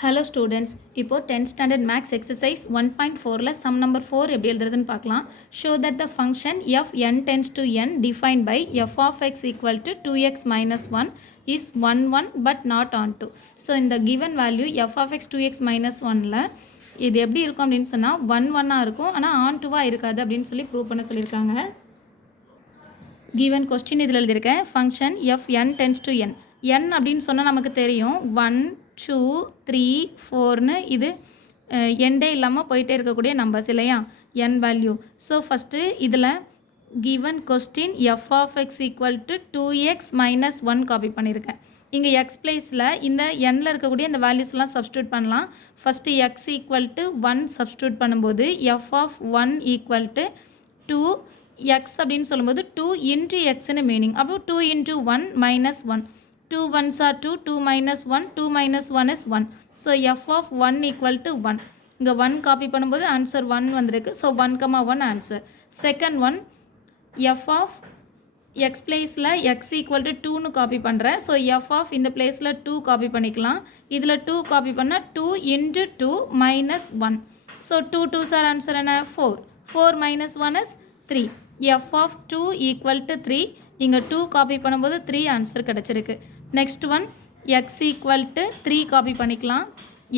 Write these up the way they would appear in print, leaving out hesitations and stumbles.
Hello students, இப்போ 10th standard max exercise 1.4ல sum number 4 எப்படி எழுதுறதுன்னு பார்க்கலாம். Show that the function f n tends to n defined by f of x equal to 2x minus 1 is 1 1 but not on 2. So இந்த given value f of x 2x minus 1ல இது எப்படி இருக்கும் அப்படின்னு சொன்னால் 1 1ஆ இருக்கும், ஆனால் on 2ஆ இருக்காது அப்படின்னு சொல்லி ப்ரூவ் பண்ண சொல்லியிருக்காங்க. given question இதில் எழுதியிருக்கேன். function f n tends to n அப்படின்னு சொன்னால் நமக்கு தெரியும் 1 2 3 4ன்னு இது எண்டே இல்லாமல் போயிட்டே இருக்கக்கூடிய நம்பர்ஸ் இல்லையா, n வேல்யூ. ஸோ ஃபஸ்ட்டு இதில் given question f of x equal to 2x minus 1 copy பண்ணியிருக்கேன். இங்கே எக்ஸ் பிளேஸில் இந்த எண்ணில் இருக்கக்கூடிய இந்த வேல்யூஸ்லாம் சப்ஸ்டியூட் பண்ணலாம். First x equal to 1 substitute பண்ணும்போது f of 1 equal to 2 x அப்படின்னு சொல்லும்போது 2 இன்ட்டு எக்ஸ்னு மீனிங். அப்போ 2 into 1 minus 1, 2 1s are 2, 2 minus 1, 2 minus 1 is 1. So f of 1 equal to 1. இங்கே 1 காப்பி பண்ணும்போது ஆன்சர் 1 வந்திருக்கு. So 1,1 answer. Second one f of x பிளேஸில் x equal to 2னு copy பண்ணுறேன். So f of இந்த பிளேஸில் 2 காப்பி பண்ணிக்கலாம். இதில் 2 காப்பி பண்ணால் 2 into 2 minus 1. So 2 2s are answer என்ன 4. 4 minus 1 is 3. f of 2 equal to 3. இங்கே 2 காப்பி பண்ணும்போது 3 ஆன்சர் கிடச்சிருக்கு. Next one x equal to 3 copy பண்ணிக்கலாம்.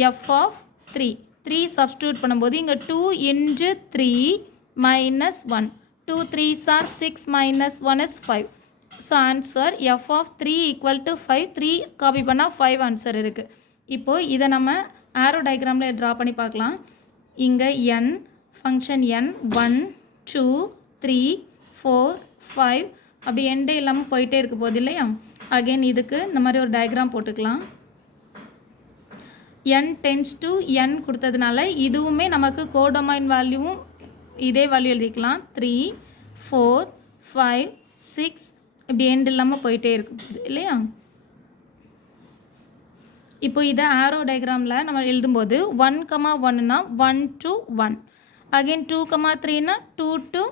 எஃப் ஆஃப் 3 சப்ஸ்டியூட் பண்ணும்போது இங்கே 2 into 3 minus 1, 2 3s are 6 minus 1 is 5. So answer f of 3 equal to 5. 3 காப்பி பண்ணால் 5 answer இருக்குது. இப்போது இதை நம்ம ஆரோ டயக்ராமில் ட்ரா பண்ணி பார்க்கலாம். இங்கே n ஃபங்க்ஷன் n 1 2 3 4 5 அப்படி எண்டே இல்லாமல் போயிட்டே இருக்க போகுது இல்லையா. அகெயின் இதுக்கு இந்த மாதிரி ஒரு டயக்ராம் போட்டுக்கலாம். n டென்ஸ் டு n கொடுத்ததுனால இதுவுமே நமக்கு கோடொமைன் வேல்யூவும் இதே வேல்யூ எழுதிக்கலாம். 3 4 5 6 இப்படி எண்ட் இல்லாமல் போயிட்டே இருக்க போகுது இல்லையா. இப்போ இதை ஆரோ டயக்ராமில் நம்ம எழுதும்போது 1,1னா 1 to 1, அகெயின் 2,3னா 2 to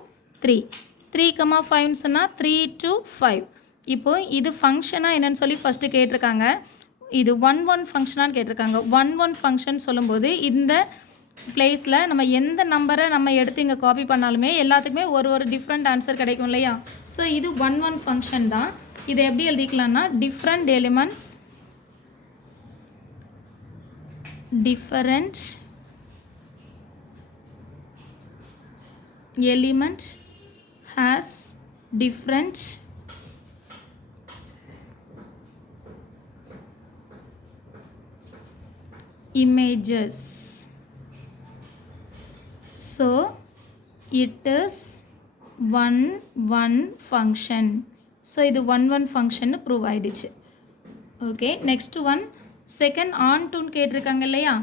3, 3,5னா 3 to 5. இப்போது இது ஃபங்க்ஷனாக என்னென்னு சொல்லி ஃபஸ்ட்டு கேட்டிருக்காங்க. இது 1 1 ஃபங்க்ஷனான்னு கேட்டிருக்காங்க. 1 1 ஃபங்க்ஷன் சொல்லும்போது இந்த பிளேஸில் நம்ம எந்த நம்பரை நம்ம எடுத்து இங்கே காப்பி பண்ணாலுமே எல்லாத்துக்குமே ஒரு டிஃப்ரெண்ட் ஆன்சர் கிடைக்கும் இல்லையா. ஸோ இது 1 1 ஃபங்க்ஷன் தான். இதை எப்படி எழுதிக்கலாம்னா different element has different images, so it is 1 1 function. so இது 1 1 function prove ஆயிடுச்சு. Okay, next one second on டூன்னு கேட்டிருக்காங்க இல்லையா.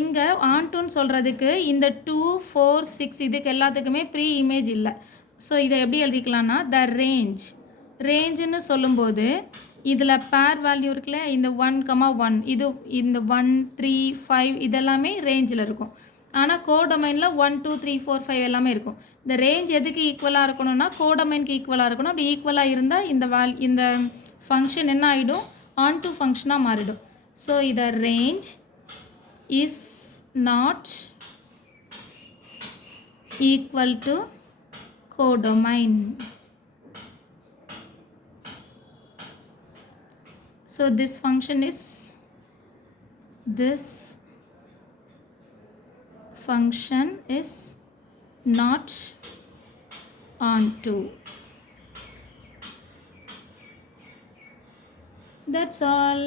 இங்கே ஆன் டூன்னு சொல்கிறதுக்கு இந்த 2 4 6 இதுக்கு எல்லாத்துக்குமே ப்ரீ இமேஜ் இல்லை. ஸோ இதை எப்படி எழுதிக்கலாம்னா த ரேஞ்சுன்னு சொல்லும்போது இதில் பேர் வேல்யூ இருக்குல்ல, இந்த 1,1 இது இந்த 1 3 5 இதெல்லாமே ரேஞ்சில் இருக்கும். ஆனால் கோடொமைனில் 1 2 3 4 5 எல்லாமே இருக்கும். இந்த ரேஞ்ச் எதுக்கு ஈக்குவலாக இருக்கணும்னா கோடொமைனுக்கு ஈக்குவலாக இருக்கணும். அப்படி ஈக்குவலாக இருந்தால் இந்த ஃபங்க்ஷன் என்ன ஆகிடும், ஆன் டூ ஃபங்க்ஷனாக மாறிடும். ஸோ இதை range is not equal to codomain. So this function is not onto. That's all.